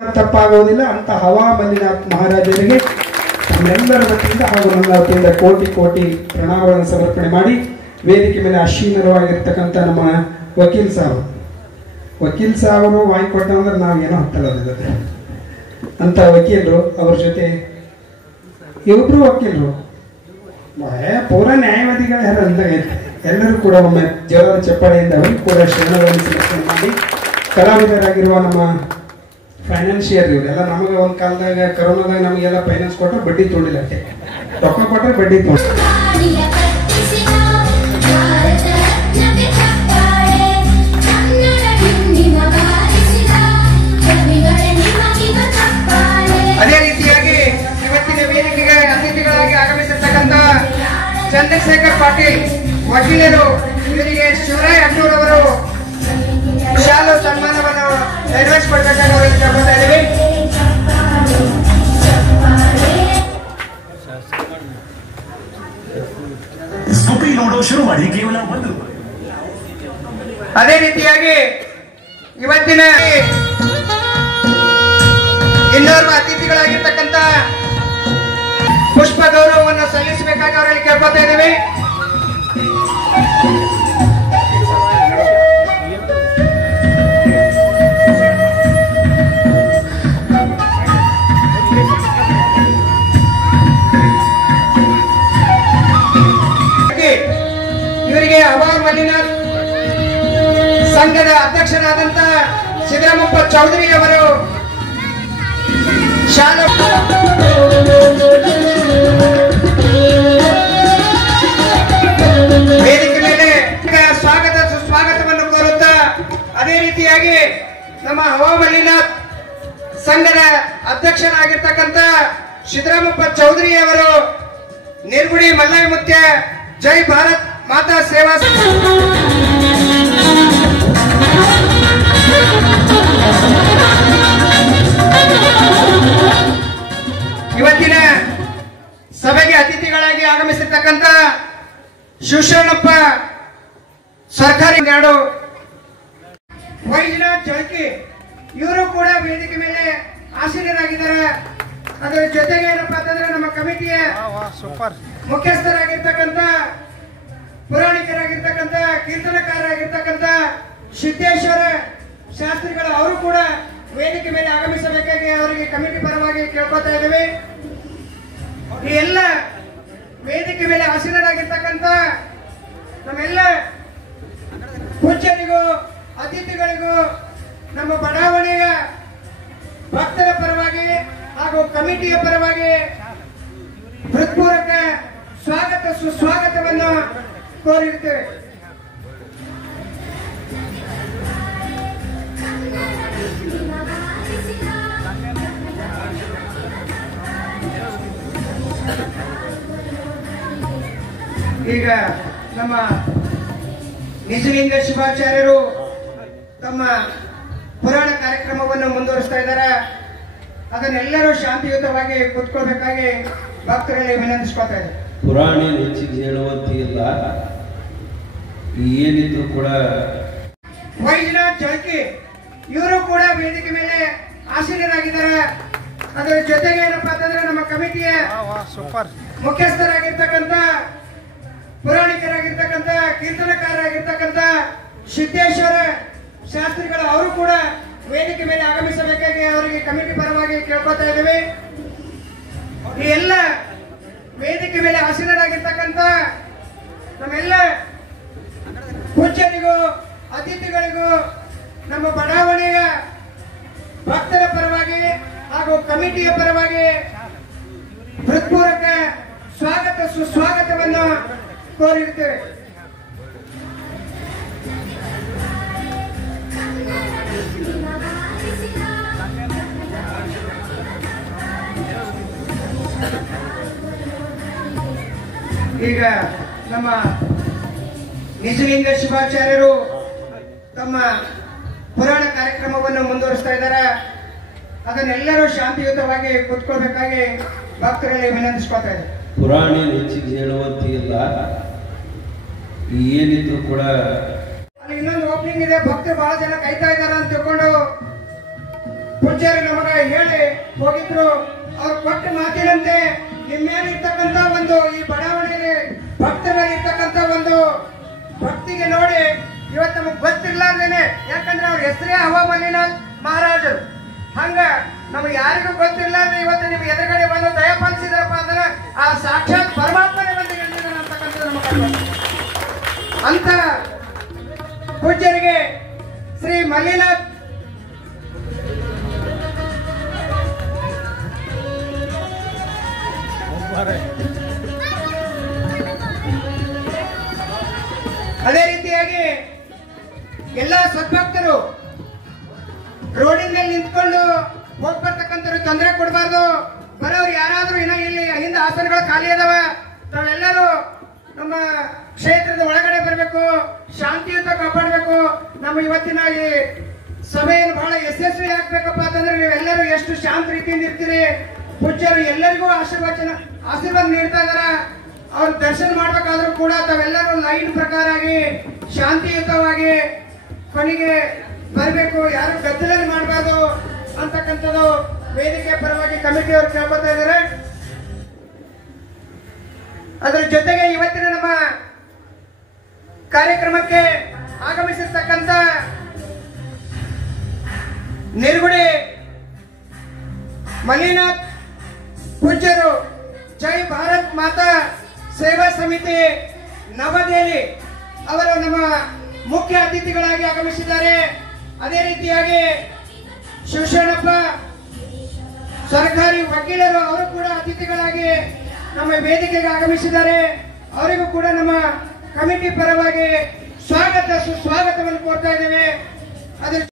ತಪ್ಪಾಗುವುದಿಲ್ಲ ಅಂತ ಹವಾ ಮಲ್ಲಿನಾಥ್ ಮಹಾರಾಜರಿಗೆ ನಮ್ಮೆಲ್ಲರ ವತಿಯಿಂದ ಹಾಗೂ ನನ್ನ ವತಿಯಿಂದ ಕೋಟಿ ಕೋಟಿ ಪ್ರಣಾಮಗಳನ್ನು ಸಮರ್ಪಣೆ ಮಾಡಿ ವೇದಿಕೆ ಮೇಲೆ ಆಶೀನರವಾಗಿರ್ತಕ್ಕಂಥ ನಮ್ಮ ವಕೀಲ್ ಸಾಹೇಬರು ವಾಂಗಿ ಕೊಟ್ಟಂದ್ರೆ ನಾವು ಏನೋ ಹತ್ತಲ್ಲ ಅಂತ ವಕೀಲರು ಅವ್ರ ಜೊತೆ ಇಬ್ಬರು ವಕೀಲರು ಪೂರ ನ್ಯಾಯವಾದಿಗಳ ಯಾರು ಅಂದಾಗ ಎಲ್ಲರೂ ಕೂಡ ಒಮ್ಮೆ ಜೋರಾದ ಚಪ್ಪಾಳೆಯಿಂದ ಅವರಿಗೆ ಕೂಡ ಶರಣಗಳನ್ನು ಸಮರ್ಪಣೆ ಮಾಡಿ ಕಲಾವಿದರಾಗಿರುವ ನಮ್ಮ ಫೈನಾನ್ಷಿಯರ್ ಇವರೆಲ್ಲ ನಮಗೆ ಒಂದು ಕಾಲದಾಗ ಕರೋನಾದಾಗ ನಮಗೆಲ್ಲ ಫೈನಾನ್ಸ್ ಕೊಟ್ಟರೆ ಬಡ್ಡಿ ತೊಗೊಂಡಿಲ್ಲ ಅಷ್ಟೇ ರೊಕ್ಕ ಕೊಟ್ಟರೆ ಬಡ್ಡಿ ತೊಗೊಂಡು ಅದೇ ರೀತಿಯಾಗಿ ಇವತ್ತಿನ ವೇದಿಕೆಗೆ ಅತಿಥಿಗಳಾಗಿ ಆಗಮಿಸಿರ್ತಕ್ಕಂಥ ಚಂದ್ರಶೇಖರ್ ಪಾಟೀಲ್ ವಕೀಲರು ಇವರಿಗೆ ಶಿವರಾಯ್ ಅಡ್ಡೂರ್ ಅವರು ಶಾಲು ಸನ್ಮಾನವನ್ನು ನೆರವೇರಿಸಿಕೊಡ್ಬೇಕಾಗಿ ಅವರಿಗೆ ಕೇಳ್ಕೊತಾ ಇದ್ದೀವಿ. ಶುರು ಮಾಡಿ ಕೇವಲ ಒಂದು ಅದೇ ರೀತಿಯಾಗಿ ಇವತ್ತಿನ ಇನ್ನೋರ್ವ ಅತಿಥಿಗಳಾಗಿರ್ತಕ್ಕಂಥ ಪುಷ್ಪ ಗೌರವವನ್ನು ಸಲ್ಲಿಸಬೇಕಾಗಿ ಅವರಲ್ಲಿ ಕೇಳ್ಕೊತಾ ಇದ್ದೀವಿ. ಇವರಿಗೆ ಹವಾ ಮಲ್ಲಿನಾಥ್ ಸಂಘದ ಅಧ್ಯಕ್ಷರಾದಂತ ಸಿದ್ದರಾಮಪ್ಪ ಚೌಧರಿ ಅವರು ಶಾಲಾ ವೇದಿಕೆ ಮೇಲೆ ಸ್ವಾಗತ ಸುಸ್ವಾಗತವನ್ನು ಕೋರುತ್ತಾ ಅದೇ ರೀತಿಯಾಗಿ ನಮ್ಮ ಹವಾ ಮಲ್ಲಿನಾಥ್ ಸಂಘದ ಅಧ್ಯಕ್ಷರಾಗಿರ್ತಕ್ಕಂಥ ಸಿದ್ದರಾಮಪ್ಪ ಚೌಧರಿ ಅವರು ನಿರ್ಗುಡಿ ಮಲ್ಲೈ ಮುತ್ಯ ಜೈ ಭಾರತ್ ಮಾತಾ ಸೇವಾ ಇವತ್ತಿನ ಸಭೆಗೆ ಅತಿಥಿಗಳಾಗಿ ಆಗಮಿಸಿರ್ತಕ್ಕಂಥ ಶಿವಶರಣಪ್ಪ ಸರ್ಕಾರಿ ನಾಡು ವೈಜನಾಥ್ ಜಳಕಿ ಇವರು ಕೂಡ ವೇದಿಕೆ ಮೇಲೆ ಆಸೀನರಾಗಿದ್ದಾರೆ. ಅದರ ಜೊತೆಗೆ ಏನಪ್ಪಾ ಅಂತಂದ್ರೆ ನಮ್ಮ ಕಮಿಟಿಯ ಮುಖ್ಯಸ್ಥರಾಗಿರ್ತಕ್ಕಂಥ ಪುರಾಣಿಕರಾಗಿರ್ತಕ್ಕಂಥ ಕೀರ್ತನಕಾರರಾಗಿರ್ತಕ್ಕಂಥ ಸಿದ್ದೇಶ್ವರ ಶಾಸ್ತ್ರಿಗಳು ಅವರು ಕೂಡ ವೇದಿಕೆ ಮೇಲೆ ಆಗಮಿಸಬೇಕಾಗಿ ಅವರಿಗೆ ಕಮಿಟಿ ಪರವಾಗಿ ಕೇಳ್ಕೊತಾ ಇದ್ದೇವೆ. ಈ ಎಲ್ಲ ವೇದಿಕೆ ಮೇಲೆ ಆಸೀನರಾಗಿರ್ತಕ್ಕಂಥ ನಮ್ಮೆಲ್ಲ ಪೂಜ್ಯರಿಗೂ ಅತಿಥಿಗಳಿಗೂ ನಮ್ಮ ಬಡಾವಣೆಯ ಭಕ್ತರ ಪರವಾಗಿ ಹಾಗೂ ಕಮಿಟಿಯ ಪರವಾಗಿ ಹೃತ್ಪೂರ್ವಕ ಸ್ವಾಗತ ಸುಸ್ವಾಗತವನ್ನು ಕೋರಿರುತ್ತೇವೆ. ಈಗ ನಮ್ಮ ನಿಜಲಿಂಗ ಶಿವಾಚಾರ್ಯರು ತಮ್ಮ ಪುರಾಣ ಕಾರ್ಯಕ್ರಮವನ್ನು ಮುಂದುವರಿಸ್ತಾ ಇದ್ದಾರೆ. ಅದನ್ನೆಲ್ಲರೂ ಶಾಂತಿಯುತವಾಗಿ ಕೂತ್ಕೊಳ್ಬೇಕಾಗಿ ಭಕ್ತರಲ್ಲಿ ವಿನಂತಿಸ್ಕೊತಾ ಇದ್ದಾರೆ. ಪುರಾಣ ಹೆಚ್ಚಿಗೆ ಹೇಳುವಂತಿಲ್ಲ, ಏನಿದ್ರು ಕೂಡ ವೈಜನಾಥ್ ಜಳಕಿ ಇವರು ಕೂಡ ವೇದಿಕೆ ಮೇಲೆ ಆಸೀನರಾಗಿದ್ದಾರೆ. ಅದರ ಜೊತೆಗೆ ಏನಪ್ಪಾ ಅಂತಂದ್ರೆ ನಮ್ಮ ಕಮಿಟಿಯ ಮುಖ್ಯಸ್ಥರಾಗಿರ್ತಕ್ಕಂಥ ಪುರಾಣಿಕರಾಗಿರ್ತಕ್ಕಂಥ ಕೀರ್ತನಕಾರರಾಗಿರ್ತಕ್ಕಂಥ ಸಿದ್ದೇಶ್ವರ ಶಾಸ್ತ್ರಿಗಳು ಅವರು ಕೂಡ ವೇದಿಕೆ ಮೇಲೆ ಆಗಮಿಸಬೇಕಾಗಿ ಅವರಿಗೆ ಕಮಿಟಿ ಪರವಾಗಿ ಕೇಳ್ಕೊತಾ ಇದ್ದೇವೆ. ಈ ಎಲ್ಲ ವೇದಿಕೆ ಮೇಲೆ ಆಸೀನರಾಗಿರ್ತಕ್ಕಂಥ ನಮ್ಮೆಲ್ಲ ಪೂಜ್ಯರಿಗೂ ಅತಿಥಿಗಳಿಗೂ ನಮ್ಮ ಬಡಾವಣೆಯ ಭಕ್ತರ ಪರವಾಗಿ ಹಾಗೂ ಕಮಿಟಿಯ ಪರವಾಗಿ ಹೃತ್ಪೂರ್ವಕ ಸ್ವಾಗತ ಸುಸ್ವಾಗತವನ್ನು ಕೋರಿರುತ್ತೇವೆ. ಈಗ ನಮ್ಮ ನಿಜಲಿಂಗ ಶಿವಾಚಾರ್ಯರು ತಮ್ಮ ಪುರಾಣ ಕಾರ್ಯಕ್ರಮವನ್ನು ಮುಂದುವರಿಸ್ತಾ ಇದ್ದಾರೆ. ಅದನ್ನೆಲ್ಲರೂ ಶಾಂತಿಯುತವಾಗಿ ಕೂತ್ಕೊಳ್ಬೇಕಾಗಿ ಭಕ್ತರಲ್ಲಿ ವಿನಂತಿಸ್ಕೊತಾ ಇದ್ದಾರೆ. ಪುರಾಣ ಹೆಚ್ಚಿಗೆ ಹೇಳುವಂತಿಲ್ಲ, ಏನಿದ್ರು ಕೂಡ ಅಲ್ಲಿ ಇನ್ನೊಂದು ಓಪನಿಂಗ್ ಇದೆ, ಭಕ್ತರು ಬಹಳ ಜನ ಕಾಯ್ತಾ ಇದ್ದಾರೆ ಅಂತ ತಿಳ್ಕೊಂಡು ಪೂಜ್ಯರು ನಮಗೆ ಹೋಗಿದ್ರು. ಅವ್ರು ಕೊಟ್ಟ ಮಾತಿನಂತೆ ನಿಮ್ಮ ಮೇಲೆ ಇರ್ತಕ್ಕಂಥ ಒಂದು ಈ ಬಡಾವಣೆಯಲ್ಲಿ ಭಕ್ತರ ಮೇಲೆ ಇರ್ತಕ್ಕಂಥ ಒಂದು ಭಕ್ತಿಗೆ ನೋಡಿ ಇವತ್ತು ನಮಗ್ ಗೊತ್ತಿರ್ಲಾರ್ದೇನೆ, ಯಾಕಂದ್ರೆ ಅವ್ರ ಹೆಸರೇ ಹವಾಮಲ್ಲಿನಾಥ್ ಮಹಾರಾಜರು. ಹಂಗ ನಮ್ಗೆ ಯಾರಿಗೂ ಗೊತ್ತಿರ್ಲಾರ್ದೆ ಇವತ್ತು ನಿಮ್ಗೆ ಎದುರುಗಡೆ ಬಂದು ದಯ ಪಾಲಿಸಿದ್ರಪ್ಪ ಅಂದ್ರೆ ಆ ಸಾಕ್ಷಾತ್ ಪರಮಾತ್ಮನೇ ಬಂದು ಗೆಲ್ತಿದ್ದಾನೆ ಅಂತಕ್ಕಂಥದ್ದು ನಮ್ಮ ಕಲ್ಪನೆ. ಅಂತ ಪೂಜ್ಯರಿಗೆ ಶ್ರೀ ಮಲ್ಲಿನಾಥ್ ಅದೇ ರೀತಿಯಾಗಿ ಎಲ್ಲ ಸದ್ಭಕ್ತರು ರೋಡಿನ ಮೇಲೆ ನಿಂತ್ಕೊಂಡು ಹೋಗ್ಬರ್ತಕ್ಕಂಥವ್ರು ತೊಂದರೆ ಕೊಡಬಾರ್ದು. ಬರೋರು ಯಾರಾದ್ರೂ ಇನ್ನ ಇಲ್ಲಿ ಹಿಂದೆ ಆಸನಗಳು ಖಾಲಿ ಅದಾವ, ತಾವೆಲ್ಲರೂ ನಮ್ಮ ಕ್ಷೇತ್ರದ ಒಳಗಡೆ ಬರಬೇಕು, ಶಾಂತಿಯುತ ಕಾಪಾಡಬೇಕು. ನಮ್ಮ ಇವತ್ತಿನ ಈ ಸಭೆಯನ್ನು ಬಹಳ ಯಶಸ್ವಿ ಆಗ್ಬೇಕಪ್ಪ ಅಂತಂದ್ರೆ ನೀವೆಲ್ಲರೂ ಎಷ್ಟು ಶಾಂತ ರೀತಿಯಿಂದ ಇರ್ತೀರಿ. ಪೂಜ್ಯರು ಎಲ್ಲರಿಗೂ ಆಶೀರ್ವಾದ ನೀಡ್ತಾ ಇದಾರ. ಅವ್ರ ದರ್ಶನ ಮಾಡ್ಬೇಕಾದ್ರೂ ಕೂಡ ತಾವೆಲ್ಲರೂ ಲೈನ್ ಪ್ರಕಾರ ಆಗಿ ಶಾಂತಿಯುತವಾಗಿ ಕೊನೆಗೆ ಬರಬೇಕು, ಯಾರು ಗದ್ದಲ ಮಾಡಬಾರ್ದು ಅಂತಕ್ಕಂಥದ್ದು ವೇದಿಕೆ ಪರವಾಗಿ ಕಮಿಟಿಯವರು ಕೇಳ್ಕೊತಾ ಇದ್ದಾರೆ. ಅದರ ಜೊತೆಗೆ ಇವತ್ತಿನ ನಮ್ಮ ಕಾರ್ಯಕ್ರಮಕ್ಕೆ ಆಗಮಿಸಿರ್ತಕ್ಕಂಥ ನಿರ್ಗುಡಿ ಮಲ್ಲಿನಾಥ್ ಪೂಜ್ಯರು ಜೈ ಭಾರತ್ ಮಾತಾ ಸೇವಾ ಸಮಿತಿ ನವದೆಹಲಿ ಅವರು ನಮ್ಮ ಮುಖ್ಯ ಅತಿಥಿಗಳಾಗಿ ಆಗಮಿಸಿದ್ದಾರೆ. ಅದೇ ರೀತಿಯಾಗಿ ಶಿವಶರಣಪ್ಪ ಸರ್ಕಾರಿ ವಕೀಲರು ಅವರು ಕೂಡ ಅತಿಥಿಗಳಾಗಿ ನಮ್ಮ ವೇದಿಕೆಗೆ ಆಗಮಿಸಿದ್ದಾರೆ. ಅವರಿಗೂ ಕೂಡ ನಮ್ಮ ಕಮಿಟಿ ಪರವಾಗಿ ಸ್ವಾಗತವನ್ನು ಕೋರ್ತಾ ಇದ್ದೇವೆ. ಅದ್ರ